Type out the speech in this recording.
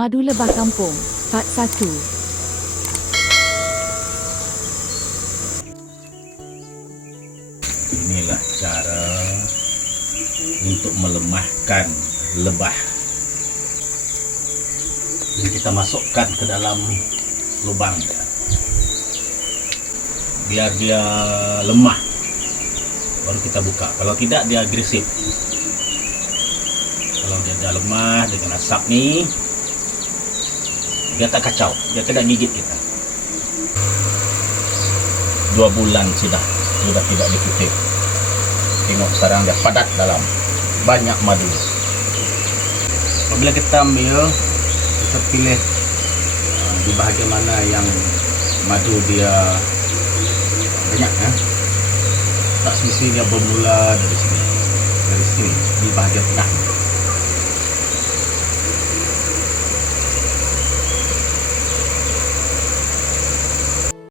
Madu Lebah Kampung, Part 1. Inilah cara untuk melemahkan lebah. Ini kita masukkan ke dalam lubang dia, biar dia lemah, baru kita buka. Kalau tidak, dia agresif. Kalau dia dah lemah dengan asap ni, dia tak kacau, dia tidak gigit kita. 2 bulan sudah tidak dikutip. Tengok sekarang dia padat dalam, banyak madu. Apabila kita ambil, kita pilih di bahagian mana yang madu dia banyak, ya. Tak semestinya bermula dari sini, di bahagian tengah.